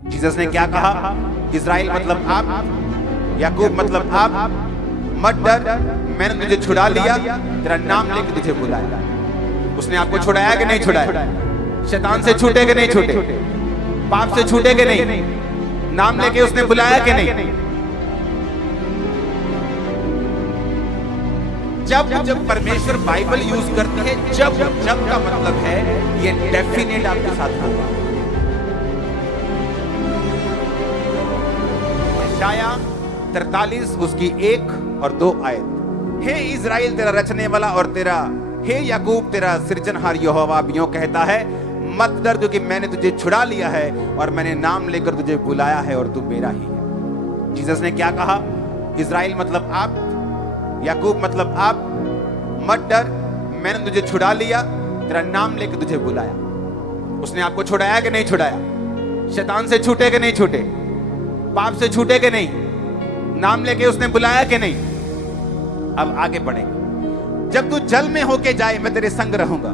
Jesus ने क्या कहा? इज़राइल मतलब आप, याकूब मतलब आप, मत डर, मैंने तुझे छुड़ा लिया, तेरा नाम लेके तुझे बुलाया। उसने आपको छुड़ाया कि नहीं छुड़ाया? शैतान से छूटे कि नहीं छूटे? पाप से छूटे कि नहीं? नाम लेके उसने बुलाया कि नहीं? जब परमेश्वर बाइबल यूज करती है, जब का मतलब है ये डेफिनेट आपके साथ होगा। यशायाह 43 उसकी 1 और 2 आयत। हे इज़राइल तेरा रचने वाला और तेरा, हे याकूब तेरा सृजनहार यहोवा यूं कहता है, मत डर क्योंकि मैंने तुझे छुड़ा लिया है और मैंने नाम लेकर तुझे बुलाया है और तू मेरा ही है। जीसस ने क्या कहा? इज़राइल मतलब आप, याकूब मतलब आप, मत डर, मैंने तुझे छुड़ा लिया, तेरा नाम लेकर तुझे बुलाया। उसने आपको छुड़ाया कि नहीं छुड़ाया? शैतान से छूटे कि नहीं छूटे? पाप से छूटे कि नहीं? नाम लेके उसने बुलाया कि नहीं? अब आगे बढ़ेंगे। जब तू जल में होके जाए मैं तेरे संग रहूंगा,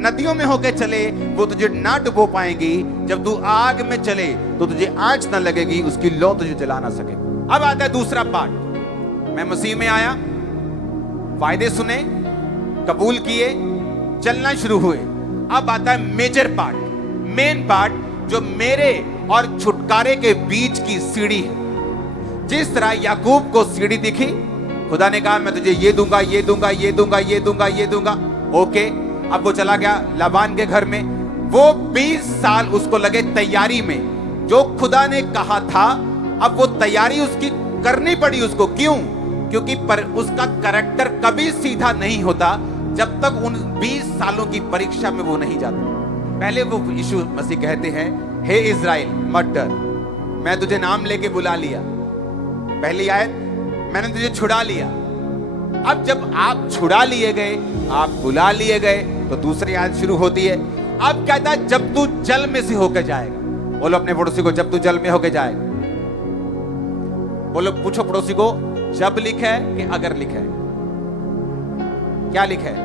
नदियों में होके चले वो तुझे ना डुबो पाएंगी, जब तू आग में चले तो तुझे आंच ना लगेगी, उसकी लौ तुझे जला ना सके। अब आता है दूसरा पार्ट। मैं मसीह में आया, वायदे सुने, कबूल किए, चलना शुरू हुए। अब आता है मेजर पार्ट, मेन पार्ट, जो मेरे और छुटकारे के बीच की सीढ़ी है। जिस तरह याकूब को सीढ़ी दिखी, खुदा ने कहा मैं तुझे ये दूंगा, ये दूंगा, ये दूंगा, ये दूंगा, ये दूंगा। ओके, अब वो चला गया लाबान के घर में। वो 20 साल उसको लगे तैयारी में, जो खुदा ने कहा था। अब वो तैयारी उसकी करनी पड़ी उसको। क्यों? क्योंकि पर उसका कैरेक्टर कभी सीधा नहीं होता जब तक उन 20 सालों की परीक्षा में वो नहीं जाता। पहले वो यीशु मसीह कहते हैं, हे इज़राइल मत डर, मैं तुझे नाम लेके बुला लिया। पहली आयत, मैंने तुझे छुड़ा लिया। अब जब आप छुड़ा लिए गए, आप बुला लिए गए, तो दूसरी आयत शुरू होती है। अब कहता है जब तू जल में से होकर जाएगा। बोलो अपने पड़ोसी को, जब तू जल में होकर जाएगा। बोलो, पूछो पड़ोसी को, जब लिखा है कि अगर लिखा है? क्या लिखा है?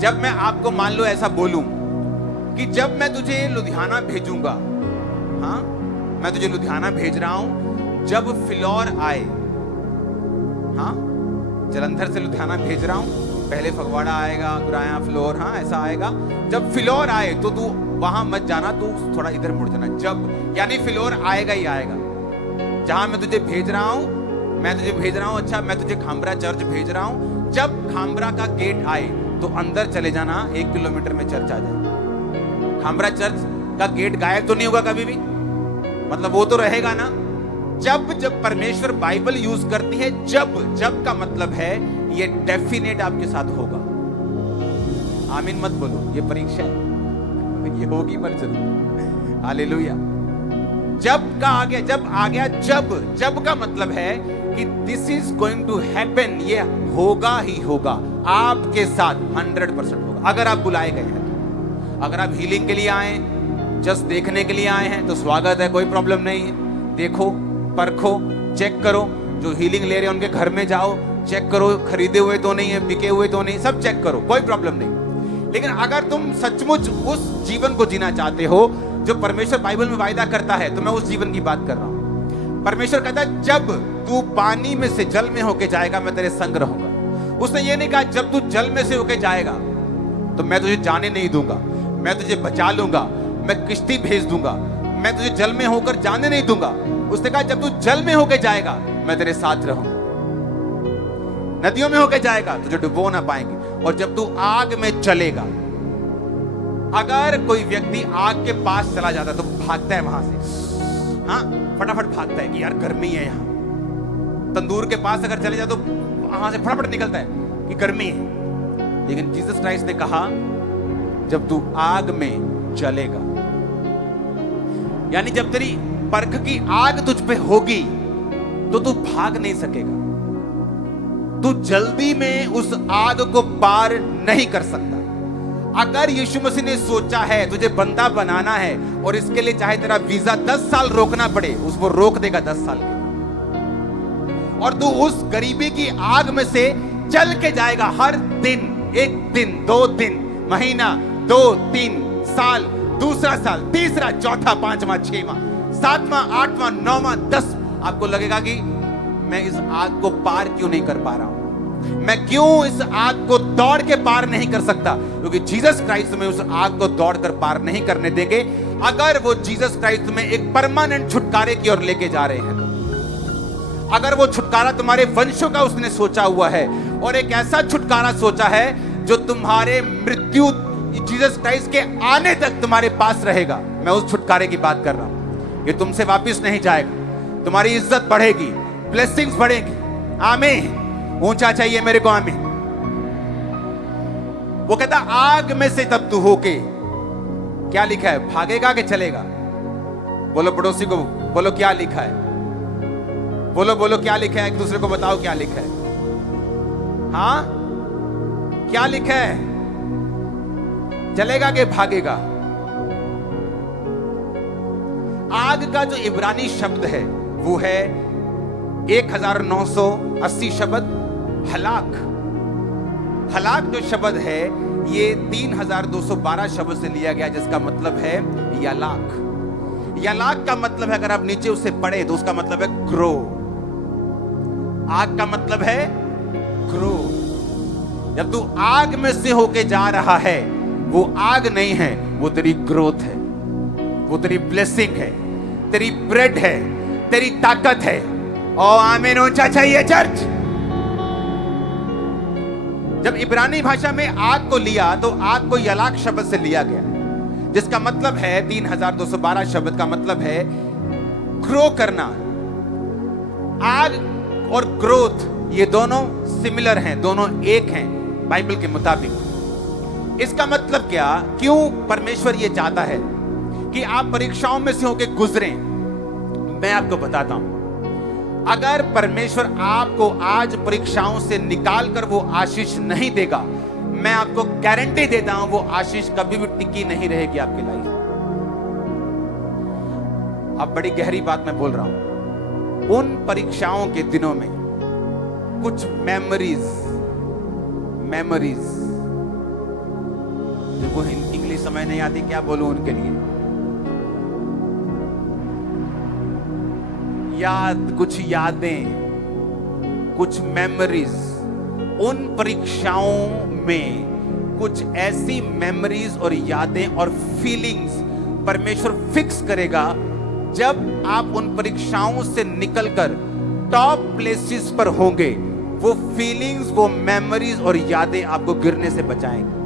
जब मैं आपको मान लो ऐसा बोलूं कि जब मैं तुझे लुधियाना भेजूंगा, हाँ मैं तुझे लुधियाना भेज रहा हूं, जब फिलौर आए, हाँ जलंधर से लुधियाना भेज रहा हूं, पहले फगवाड़ा आएगा, गुराया, फ्लोर, हाँ ऐसा आएगा। जब फिलौर आए तो तू वहां मत जाना, तू थोड़ा इधर मुड़ जाना। जब यानी फिलौर आएगा ही आएगा। जहां मैं तुझे भेज रहा हूं, मैं तुझे भेज रहा हूं, अच्छा मैं तुझे खामरा चर्च भेज रहा हूं। जब खामरा का गेट आए तो अंदर चले जाना, 1 किलोमीटर में चर्च आ जाए। खामरा चर्च का गेट गायब तो नहीं होगा कभी भी, मतलब वो तो रहेगा ना। जब परमेश्वर बाइबल यूज करती है, जब का मतलब है ये डेफिनेट आपके साथ होगा। आमीन मत बोलो, ये परीक्षा है, ये होगी पर जरूर। हालेलुया। जब आ गया, जब का मतलब है कि this is going to happen, ये होगा ही होगा आपके साथ, 100% होगा। अगर आप बुलाए गए हैं तो, अगर आप हीलिंग के लिए आए, जस्ट देखने के लिए आए हैं तो स्वागत है, कोई प्रॉब्लम नहीं है। देखो, परखो, चेक करो। जो हीलिंग ले रहे हैं उनके घर में जाओ, चेक करो खरीदे हुए तो नहीं है, बिके हुए तो नहीं, सब चेक करो, कोई प्रॉब्लम नहीं। लेकिन अगर तुम सचमुच उस जीवन को जीना चाहते हो जो परमेश्वर बाइबल में वायदा करता है, तो मैं उस जीवन की बात कर रहा हूं। परमेश्वर कहता है जब तू पानी में से जल में होके जाएगा मैं तेरे संग रहूंगा। उसने ये नहीं कहा जब तू जल में से होके जाएगा तो मैं तुझे जाने नहीं दूंगा, मैं तुझे बचा लूंगा, मैं किश्ती भेज दूंगा, मैं तुझे जल में होकर जाने नहीं दूंगा। उसने कहा जब तू जल में होके जाएगा मैं तेरे साथ रहूंगा। नदियों में होके जाएगा तुझे डुबो ना पाएंगे। और जब तू आग में चलेगा, अगर कोई व्यक्ति आग के पास चला जाता है तो भागता है वहां से, हाँ फटाफट भागता है कि यार गर्मी है यहां। तंदूर के पास अगर चले जाए तो वहां से फटाफट निकलता है कि गर्मी है। लेकिन जीसस क्राइस्ट ने कहा जब तू आग में जलेगा, यानी जब तेरी परख की आग तुझ पे होगी तो तू भाग नहीं सकेगा। तू जल्दी में उस आग को पार नहीं कर सकता। अगर यीशु मसीह ने सोचा है तुझे बंदा बनाना है और इसके लिए चाहे तेरा वीजा 10 साल रोकना पड़े, उसको रोक देगा 10 साल के, और तू उस गरीबी की आग में से चल के जाएगा हर दिन, 1 दिन, 2 दिन, महीना, 2, 3 साल, दूसरा साल, तीसरा, चौथा, पांचवा, छठवां, सातवां, आठवां, नौवां, 10, आपको लगेगा कि मैं इस आग को पार क्यों नहीं कर पा रहा हूं, मैं क्यों इस आग को दौड़ के पार नहीं कर सकता, क्योंकि जीसस क्राइस्ट में उस आग को दौड़ कर पार नहीं करने देंगे। अगर वो जीसस क्राइस्ट में एक परमानेंट छुटकारे की ओर लेके जा रहे हैं तो, अगर वो छुटकारा तुम्हारे वंशों का उसने सोचा हुआ है और एक ऐसा छुटकारा सोचा है जो तुम्हारे मृत्यु जीसस क्राइस्ट के आने तक तुम्हारे पास रहेगा, मैं उस छुटकारे की बात कर रहा हूं। ये तुमसे वापस नहीं जाएगा, तुम्हारी इज्जत बढ़ेगी, ब्लेसिंग्स बढ़ेगी। आमीन। ऊंचा चाहिए मेरे को, आमीन। वो कहता आग में से तब तू होके, क्या लिखा है, भागेगा कि चलेगा? बोलो पड़ोसी को, बोलो क्या लिखा है, बोलो बोलो क्या लिखा है, एक दूसरे को बताओ क्या लिखा है। हाँ, क्या लिखा है, चलेगा कि भागेगा? आग का जो इब्रानी शब्द है वो है 1980 शब्द हलाक। हलाक जो शब्द है ये 3212 शब्द से लिया गया, जिसका मतलब है यालाक। यालाक का मतलब है, अगर आप नीचे उसे पढ़े तो उसका मतलब है ग्रो। आग का मतलब है ग्रो। जब तू आग में से होके जा रहा है, वो आग नहीं है, वो तेरी ग्रोथ है, वो तेरी ब्लेसिंग है, तेरी ब्रेड है, तेरी ताकत है। ओ आमीन। ऊंचा चाहिए चर्च। जब इब्रानी भाषा में आग को लिया तो आग को यलाक शब्द से लिया गया, जिसका मतलब है 3212 शब्द का मतलब है ग्रो करना। आग और ग्रोथ ये दोनों सिमिलर हैं, दोनों एक हैं बाइबल के मुताबिक। इसका मतलब क्या, क्यों परमेश्वर ये चाहता है कि आप परीक्षाओं में से होकर गुजरें? मैं आपको बताता हूं। अगर परमेश्वर आपको आज परीक्षाओं से निकालकर वो आशीष नहीं देगा, मैं आपको गारंटी देता हूं वो आशीष कभी भी टिकी नहीं रहेगी आपकी लाइफ। अब बड़ी गहरी बात मैं बोल रहा हूं। उन परीक्षाओं के दिनों में कुछ मेमोरीज जिनको इंग्लिश समझ नहीं आती, क्या बोलूं उनके लिए, कुछ यादें, कुछ मेमोरीज, उन परीक्षाओं में कुछ ऐसी मेमोरीज और यादें और फीलिंग्स परमेश्वर फिक्स करेगा। जब आप उन परीक्षाओं से निकलकर टॉप प्लेसेस पर होंगे, वो फीलिंग्स, वो मेमोरीज और यादें आपको गिरने से बचाएंगे।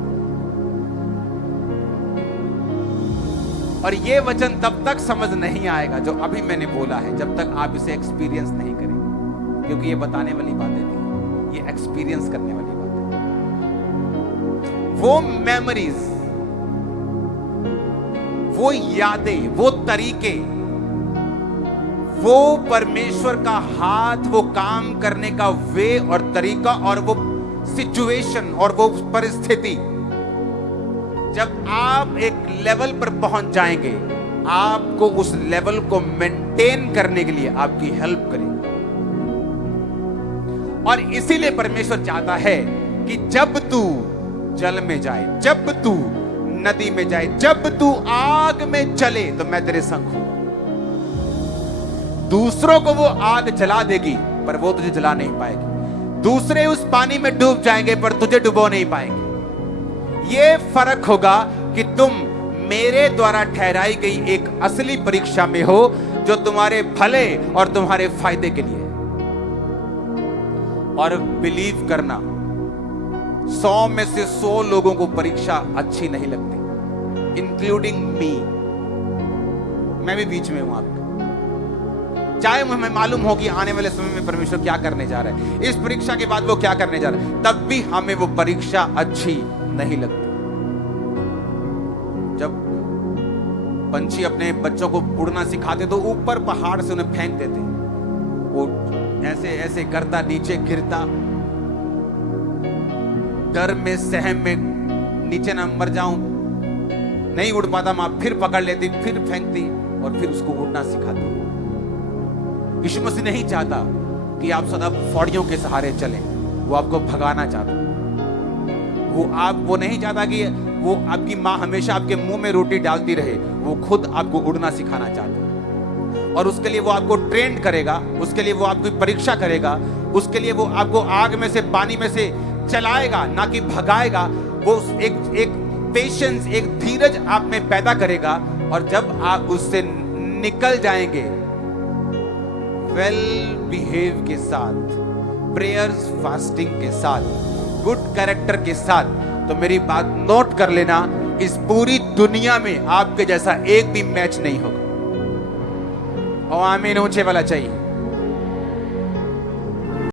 और ये वचन तब तक समझ नहीं आएगा जो अभी मैंने बोला है, जब तक आप इसे एक्सपीरियंस नहीं करेंगे, क्योंकि ये बताने वाली बातें नहीं, ये एक्सपीरियंस करने वाली बातें। वो मेमोरीज, वो यादें, वो तरीके, वो परमेश्वर का हाथ, वो काम करने का वे और तरीका, और वो सिचुएशन और वो परिस्थिति, जब आप एक लेवल पर पहुंच जाएंगे, आपको उस लेवल को मेंटेन करने के लिए आपकी हेल्प करेगा। और इसीलिए परमेश्वर चाहता है कि जब तू जल में जाए, जब तू नदी में जाए, जब तू आग में चले, तो मैं तेरे संग हूं। दूसरों को वो आग जला देगी पर वो तुझे जला नहीं पाएगी। दूसरे उस पानी में डूब जाएंगे पर तुझे डुबो नहीं पाएंगे। ये फर्क होगा कि तुम मेरे द्वारा ठहराई गई एक असली परीक्षा में हो, जो तुम्हारे भले और तुम्हारे फायदे के लिए। और बिलीव करना, 100 में से 100 लोगों को परीक्षा अच्छी नहीं लगती, इंक्लूडिंग मी। मैं भी बीच में हूं आपके। चाहे हमें मालूम हो कि आने वाले समय में परमेश्वर क्या करने जा रहा है, इस परीक्षा के बाद वो क्या करने जा रहा है, तब भी हमें वो परीक्षा अच्छी नहीं लगती। जब पंछी अपने बच्चों को उड़ना सिखाते तो ऊपर पहाड़ से उन्हें फेंक देते, वो ऐसे ऐसे करता, नीचे गिरता, डर में, सहम में, नीचे ना मर जाऊं, नहीं उड़ पाता, मां फिर पकड़ लेती, फिर फेंकती और फिर उसको उड़ना सिखाती। यीशु मसीह नहीं चाहता कि आप सदा फौड़ियों के सहारे चलें, वो आपको भगाना चाहता। वो नहीं चाहता कि वो आपकी माँ हमेशा आपके मुंह में रोटी डालती रहे, वो खुद आपको उड़ना सिखाना चाहता है। और उसके लिए वो आपको ट्रेन करेगा, उसके लिए वो आपकी परीक्षा करेगा, उसके लिए वो आपको आग में से पानी में से चलाएगा, ना कि भगाएगा। वो एक पेशेंस, एक धीरज आप में पैदा करेगा। और जब आप उससे निकल जाएंगे वेल बिहेव के साथ, प्रेयर्स फास्टिंग के साथ, गुड कैरेक्टर के साथ, तो मेरी बात नोट कर लेना, इस पूरी दुनिया में आपके जैसा एक भी मैच नहीं होगा। और आमीन ऊंचे वाला चाहिए।